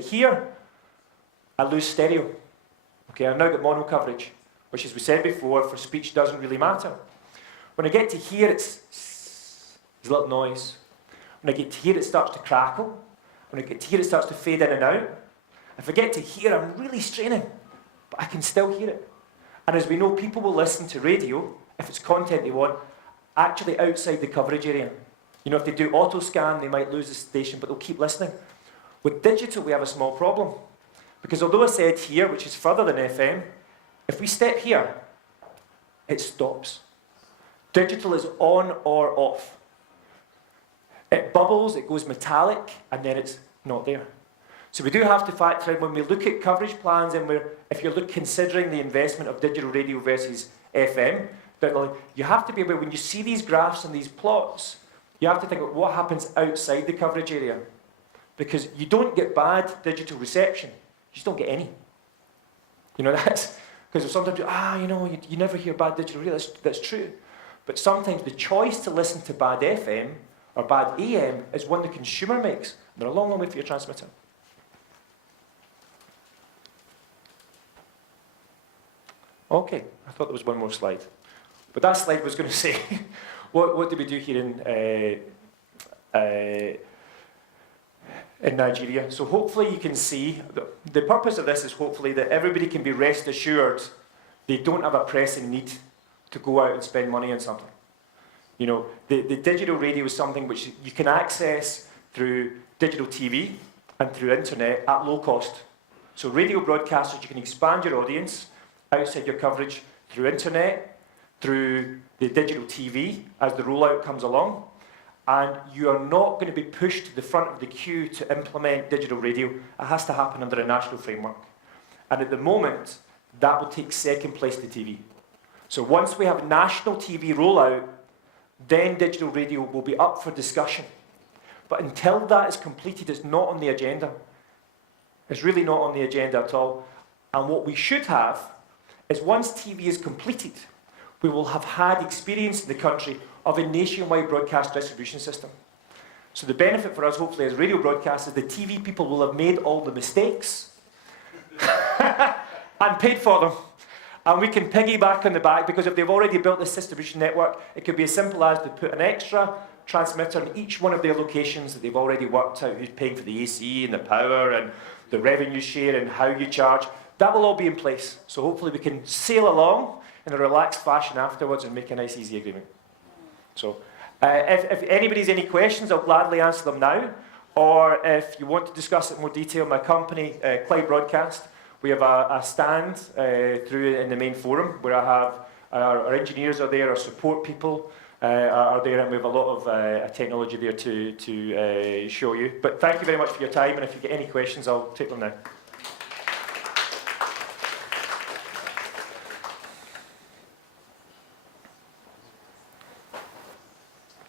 Here, I lose stereo. Okay, I've now got mono coverage, which, as we said before, for speech doesn't really matter. When I get to here, there's a little noise. When I get to here, it starts to crackle. When I get to here, it starts to fade in and out. If I get to here, I'm really straining, but I can still hear it. And as we know, people will listen to radio, if it's content they want, actually outside the coverage area. You know, if they do auto scan, they might lose the station, but they'll keep listening. With digital, we have a small problem. Because although I said here, which is further than FM, if we step here, it stops. Digital is on or off. It bubbles, it goes metallic, and then it's not there. So we do have to factor in when we look at coverage plans, and if you're considering the investment of digital radio versus FM, you have to be aware when you see these graphs and these plots, you have to think about what happens outside the coverage area. Because you don't get bad digital reception, you just don't get any. You know, that's because sometimes you never hear bad digital radio. That's true. But sometimes the choice to listen to bad FM or bad AM is one the consumer makes. They're a long, long way for your transmitter. Okay, I thought there was one more slide. But that slide was going to say, what did we do here in Nigeria? So hopefully you can see, the purpose of this is hopefully that everybody can be rest assured they don't have a pressing need to go out and spend money on something. You know, the digital radio is something which you can access through digital TV and through internet at low cost. So radio broadcasters, you can expand your audience outside your coverage through internet, through the digital TV as the rollout comes along, and you are not going to be pushed to the front of the queue to implement digital radio. It has to happen under a national framework. And at the moment, that will take second place to TV. So once we have national TV rollout, then digital radio will be up for discussion. But until that is completed, it's not on the agenda. It's really not on the agenda at all. And what we should have is once TV is completed, we will have had experience in the country of a nationwide broadcast distribution system. So the benefit for us, hopefully, as radio broadcasters, the TV people will have made all the mistakes and paid for them. And we can piggyback on the back, because if they've already built this distribution network, it could be as simple as to put an extra transmitter in each one of their locations that they've already worked out who's paying for the AC and the power and the revenue share and how you charge. That will all be in place. So hopefully we can sail along in a relaxed fashion afterwards and make a nice, easy agreement. So if anybody's any questions, I'll gladly answer them now. Or if you want to discuss it in more detail, my company, Clydebroadcast, we have a stand through in the main forum where I have our engineers are there, our support people are there, and we have a lot of technology there to show you. But thank you very much for your time, and if you get any questions, I'll take them now.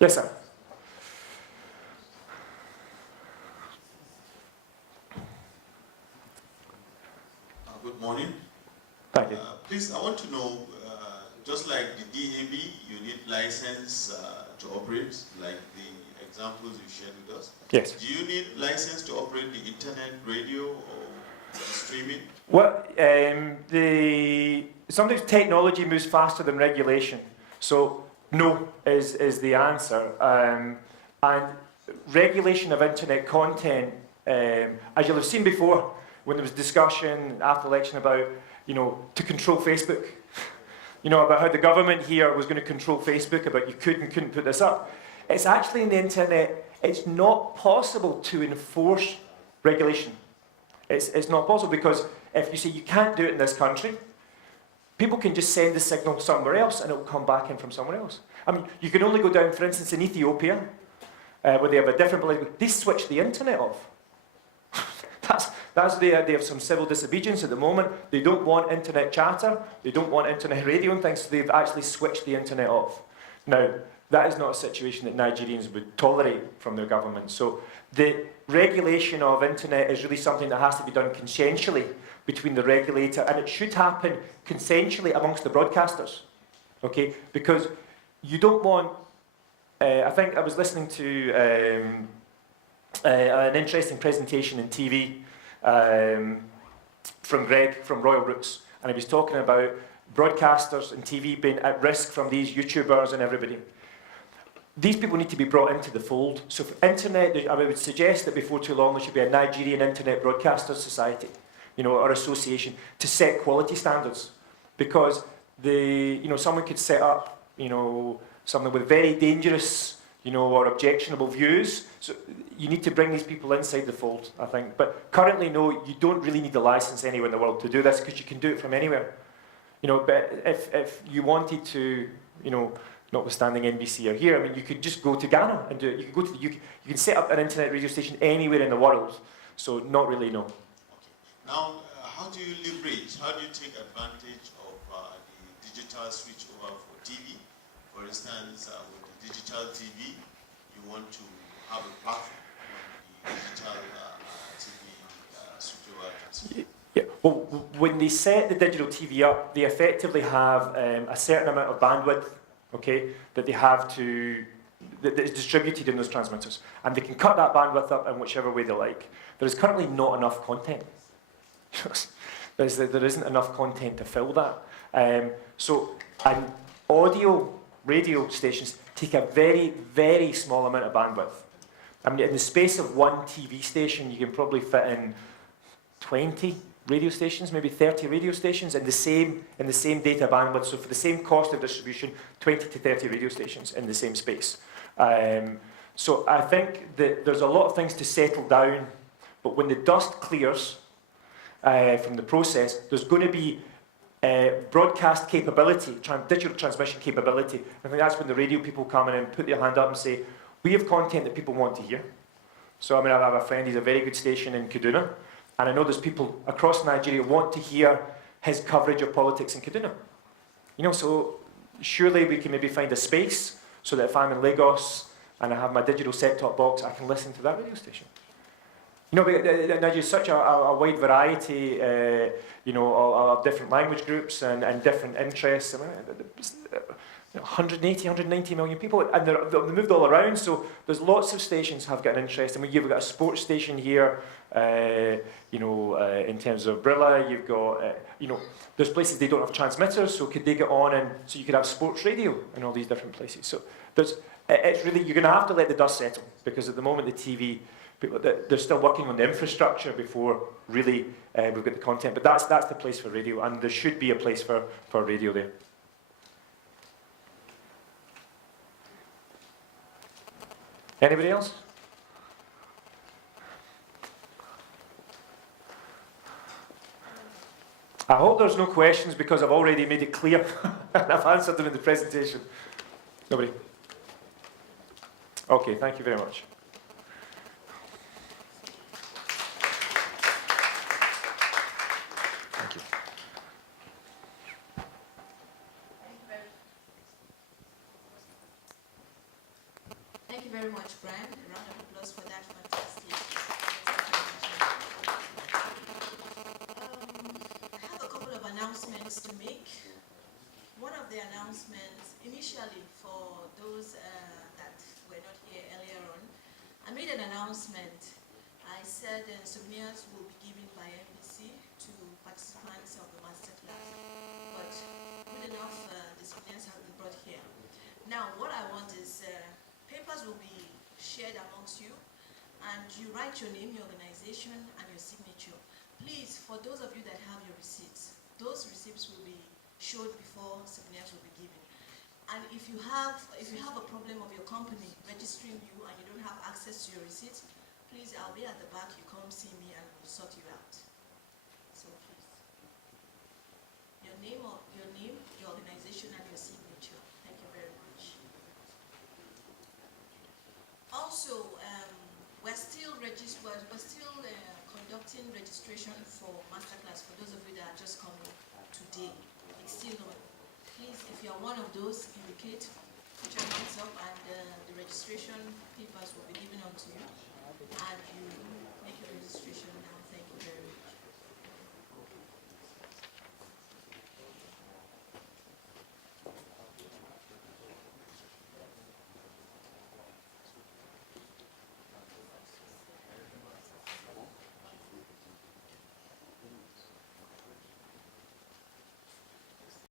Yes, sir. Good morning. Thank you. Please, I want to know, just like the DAB, you need license to operate, like the examples you shared with us. Yes. Do you need license to operate the internet radio or streaming? Well, sometimes technology moves faster than regulation. So no is the answer. And regulation of internet content, as you'll have seen before, when there was discussion after the election about, to control Facebook, about how the government here was going to control Facebook, about you could and couldn't put this up. It's actually in the internet, it's not possible to enforce regulation. It's not possible, because if you say you can't do it in this country, people can just send the signal somewhere else and it will come back in from somewhere else. I mean, you can only go down, for instance, in Ethiopia, where they have a different belief. They switch the internet off. That's they have some civil disobedience at the moment. They don't want internet chatter. They don't want internet radio and things, so they've actually switched the internet off. Now, that is not a situation that Nigerians would tolerate from their government. So the regulation of internet is really something that has to be done consensually between the regulator, and it should happen consensually amongst the broadcasters, okay? Because you don't want, I think I was listening to an interesting presentation in TV from Greg from Royal Roots, and he was talking about broadcasters and TV being at risk from these YouTubers and everybody. These people need to be brought into the fold. So for internet, I would suggest that before too long there should be a Nigerian Internet Broadcasters Society, or association, to set quality standards. Because someone could set up, something with very dangerous, or objectionable views. So you need to bring these people inside the fold, I think. But currently, no, you don't really need a license anywhere in the world to do this, because you can do it from anywhere. But if you wanted to, notwithstanding NBC are here, I mean, you could just go to Ghana and do it. You could go to the UK. You can set up an internet radio station anywhere in the world. So not really, no. Okay. Now, how do you leverage? How do you take advantage of the digital switch over for TV? For instance, with the digital TV, you want to have a platform on the digital TV switch over. Yeah. Well, when they set the digital TV up, they effectively have a certain amount of bandwidth, okay, that they have to, that is distributed in those transmitters. And they can cut that bandwidth up in whichever way they like. There is currently not enough content. There isn't enough content to fill that. And audio radio stations take a very, very small amount of bandwidth. I mean, in the space of one TV station, you can probably fit in 20 radio stations, maybe 30 radio stations in the same data bandwidth. So for the same cost of distribution, 20 to 30 radio stations in the same space. So I think that there's a lot of things to settle down, but when the dust clears from the process, there's going to be broadcast capability, digital transmission capability. I think that's when the radio people come in and put their hand up and say, we have content that people want to hear. So I mean, I have a friend, he's a very good station in Kaduna, and I know there's people across Nigeria who want to hear his coverage of politics in Kaduna. So surely we can maybe find a space so that if I'm in Lagos and I have my digital set-top box, I can listen to that radio station. There's such a wide variety, of different language groups and different interests. 180, 190 million people, and they're moved all around, so there's lots of stations have got an interest. I mean, you've got a sports station here, in terms of Brilla, you've got, there's places they don't have transmitters, so could they get on, and so you could have sports radio in all these different places. So it's really, you're going to have to let the dust settle, because at the moment the TV, they're still working on the infrastructure before really we've got the content, but that's the place for radio, and there should be a place for radio there. Anybody else? I hope there's no questions, because I've already made it clear and I've answered them in the presentation. Nobody? Okay, thank you very much. Thank you. Thank you very much, Brian. A round of applause for that fantastic. I have a couple of announcements to make. One of the announcements, initially for those that were not here earlier on, I made an announcement. I said souvenirs will be given by NBC to participants of the masterclass, but good enough, the souvenirs have been brought here. Now, what I want is papers will be shared amongst you, and you write your name, your organization, and your signature. Please, for those of you that have your receipts, those receipts will be showed before souvenirs will be given. And if you have a problem of your company registering you and you don't have access to your receipts, please, I'll be at the back. You come see me and we'll sort you out. So please, your name, your organization, and your signature. Thank you very much. Also, we're still conducting registration for masterclass for those of you that are just coming today. It's still on. Please, if you are one of those, indicate, put your hands up, and the registration papers will be given on to you, and you make your registration now.